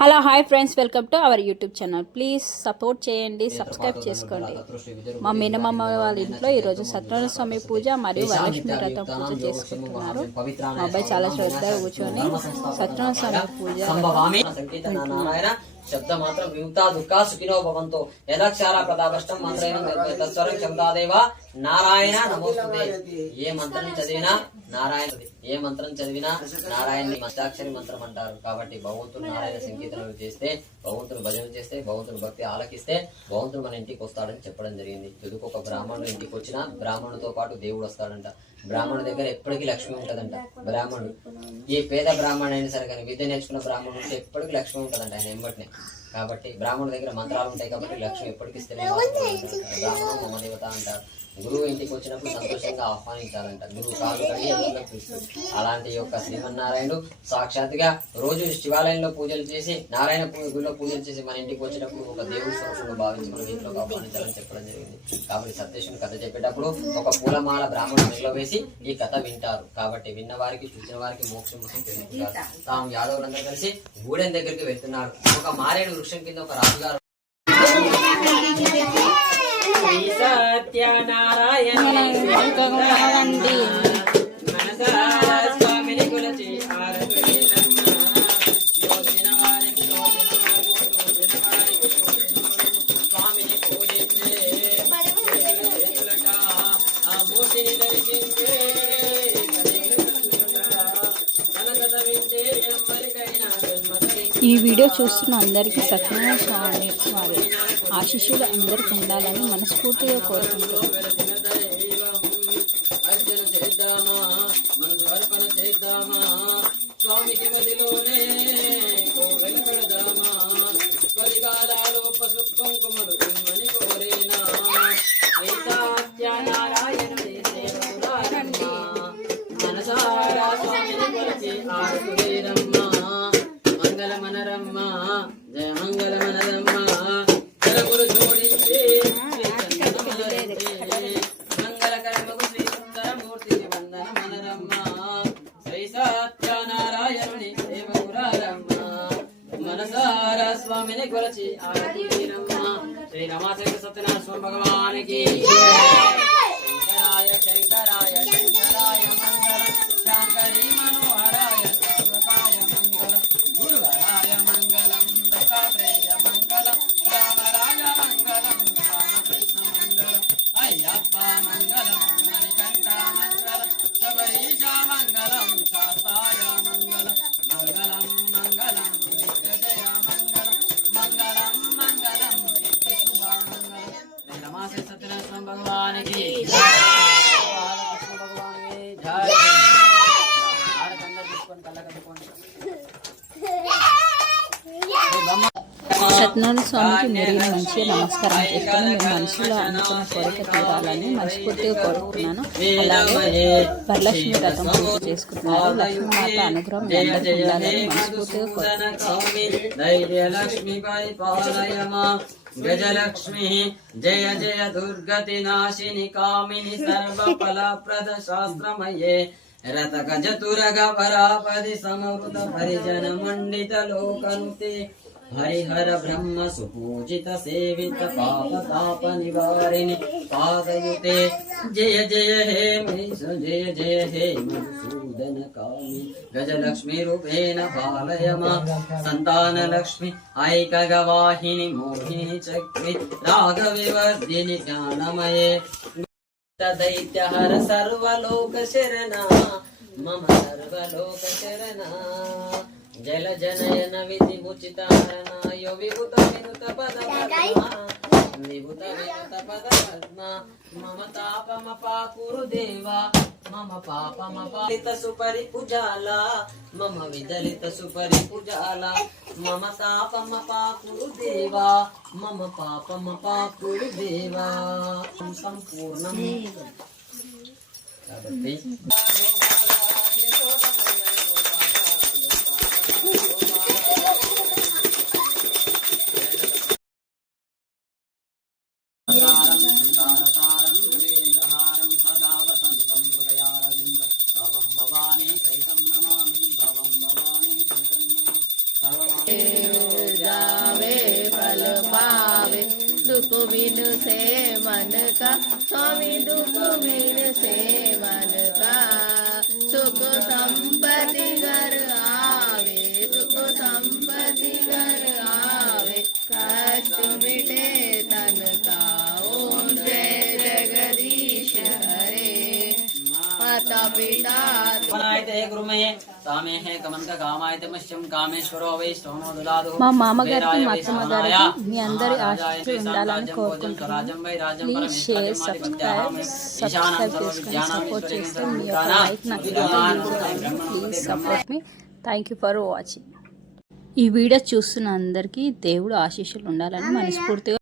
Hello hi friends, welcome to our YouTube channel. Please support చేయండి, subscribe చేసుకోండి. మా మినమమ్మ వాళ్ళ ఇంట్లో ఈరోజు సత్యనారాయణ స్వామి పూజ మరియు వరలక్ష్మి వ్రతం పూజ చేసుకుంటున్నారు. మా అబ్బాయి చాలా శ్రద్ధగా కూర్చొని సత్యనారాయణ స్వామి పూజ శబ్ద మాత్రం విముక్త దుఃఖ సుఖినో భవంతో యదక్షార ప్రతాపష్టం మంత్రైన తత్స్వరం శబ్దాదేవ నారాయణ నమోస్తుతే. ఏ మంత్రం చదివినా నారాయణ, ఏ మంత్రం చదివినా నారాయణ మంత్రాక్షరి మంత్రం అంటారు. కాబట్టి భగవంతుడు నారాయణ సంకీర్తనలు చేస్తే, భగవంతుడు భజన చేస్తే, భగవంతుడు భక్తి ఆలకిస్తే భగవంతుడు మన ఇంటికి వస్తాడని చెప్పడం జరిగింది. ఎందుకు ఒక బ్రాహ్మణుడు ఇంటికి వచ్చినా బ్రాహ్మణుడితో పాటు దేవుడు వస్తాడంట. బ్రాహ్మణుడి దగ్గర ఎప్పటికీ లక్ష్మి ఉంటదంట. బ్రాహ్మణుడు ఏ పేద బ్రాహ్మణుడు అయినా సరే కానీ విద్య నేర్చుకున్న బ్రాహ్మణుడు ఎప్పటికీ లక్ష్మి ఉంటదంట ఆయన ఎంబటినే. కాబట్టి బ్రాహ్మణుడి దగ్గర మంత్రాలు ఉంటాయి కాబట్టి లక్ష్మి ఎప్పటికీ బ్రాహ్మణం మమ దేవత అంటారు. గురువు ఇంటికి వచ్చినప్పుడు సంతోషంగా ఆహ్వానించాలంట. గురువు కాదు అలాంటి యొక్క శ్రీమన్నారాయణుడు సాక్షాత్తుగా రోజు శివాలయంలో పూజలు చేసి, నారాయణ గుడిలో పూజలు చేసి మన ఇంటికి వచ్చినప్పుడు ఒక దేవుడి స్వరూపంగా భావించి మన ఇంట్లోకి ఆహ్వానించాలని చెప్పడం జరిగింది. కాబట్టి సత్యేశ్వరుని కథ చెప్పేటప్పుడు ఒక పూలమాల బ్రాహ్మణుడు మెడలో వేసి ఈ కథ వింటారు. కాబట్టి విన్న వారికి చూసిన వారికి మోక్షం కోసం తెలుసుకుంటారు. తాము యాదవులందరూ కలిసి గూడెం దగ్గరికి వెళ్తున్నారు. ఒక మారేడు వృక్షం కింద ఒక రాజుగారు సత్యనారాయణ స్వామిని కొలచి స్వామిని పూజించే ఆ మూర్తిని దర్శించే ఈ వీడియో చూస్తున్న అందరికీ సత్యనారాయణ స్వామి వారి ఆశీస్సులు అందరికీ ఉండాలని మనస్ఫూర్తిగా కోరుకుంటున్నాను. స్వామికి మదిలోనే వెలుకడదామా కలికాలాలు పసుపు కుంకుమలు మని కోరేనా సత్యనారాయణుడి సేవకురారమ్మా మనసారా స్వామిని కొలిచి ఆడుకురేరమ్మా మంగళమనరమ్మ జయ మంగళమనరమ్మ కరములు జోడించి మంగళకరమగు శ్రీ సుందరమూర్తికి వందనమనరమ్మ శ్రీ సత్యనారాయణుని సేవకురారమ్మ మనసారా స్వామిని కొలచి ఆరతిరమ్మ. శ్రీ రమాశంకర సత్యనారాయణ స్వామి భగవానికి శంకరాయ శంకరాయ శంకరాయ మంగళం శంకరీ మనోహరాయ సర్వతాయ మంగళం గురువరాయ మంగళం దత్తాత్రేయ మంగళం రామరాయ మంగళం రామకృష్ణ మంగళం అయ్యప్ప మంగళం మణికంఠ మంగళం శబరీశ మంగళం శాతాయ మంగళం మంగళం మంగళం నిత్య జయ మంగళం మంగళం మంగళం నిత్య శుభ మంగళం. రమాశంకర సత్యనారాయణ స్వామి భగవానికి భగవానికి జయ. సత్యనారాయణ స్వామికి మీరు మంచిగా నమస్కారం చేసుకుని మీ మనసులో అనుకున్న కోరిక తీరాలని మనస్ఫూర్తిగా కోరుకుంటున్నాను. అలాగే వరలక్ష్మి వ్రతం పూజ చేసుకుంటున్నారు. లక్ష్మీమాత అనుగ్రహం ఉండాలని మనస్ఫూర్తిగా కోరుకుంటున్నాను. గజలక్ష్మి జయ జయ దుర్గతి నాశిని కామిని సర్వఫలప్రద శాస్త్రమయే రత గజతురగ పరాపది సమృత పరిజన మండిత లోకనుతే హరిహర బ్రహ్మ సుపూజిత సేవిత పాప తాప నివారిణి పాదయుతే జయ జయ హే మహిష జయ జయ హే మధుసూదన కామి గజలక్ష్మి రూపేణ పాలయమా సంతాన లక్ష్మి ఐకగవాహిని మోహిని చక్రి రాగవివర్ధిని జ్ఞానమయే దైత్య హర సర్వలోక శరణ మమ సర్వలోక శరణ జల జనయన విధి ముచితారణాయ విభుత వినుత పద విభుత వినుత పద పద్మ మమ తాపమ పాకురు దేవా మమ పాపమ పాలిత సుపరి పుజాల మమ విదలిత సుపరి పుజాల మమ తాపమ పాకురు దేవా మమ పాపమ పాకురు దేవా సంపూర్ణం. కాబట్టి భవానీ సైతం నమామి భవం భవానీ సైతం నమామి बिनु से मन का, स्वामी दुख बिनु से मन का। सुख संपत्ति घर आवे, सुख संपत्ति घर आवे, कष्ट मिटे तन का। ओम जय जगदीश हरे। माता पिता बनायते गुरुमये सामे है कमंत कामायते मश्यम कामेश्वरो वै स्तोमो ददातु। మా మామగారికి మా అత్తమ్మ గారికి మీ అందరి ఆశీస్సులు ఉండాలని కోరుకుంటున్నాను. ప్లీజ్ షేర్ సబ్స్క్రైబ్ చేసుకొని సపోర్ట్ చేస్తే మీ యొక్క లైక్ నాకు please support me. Thank you for watching. ఈ వీడియో చూస్తున్న అందరికీ దేవుడు ఆశీస్సులు ఉండాలని మనస్ఫూర్తిగా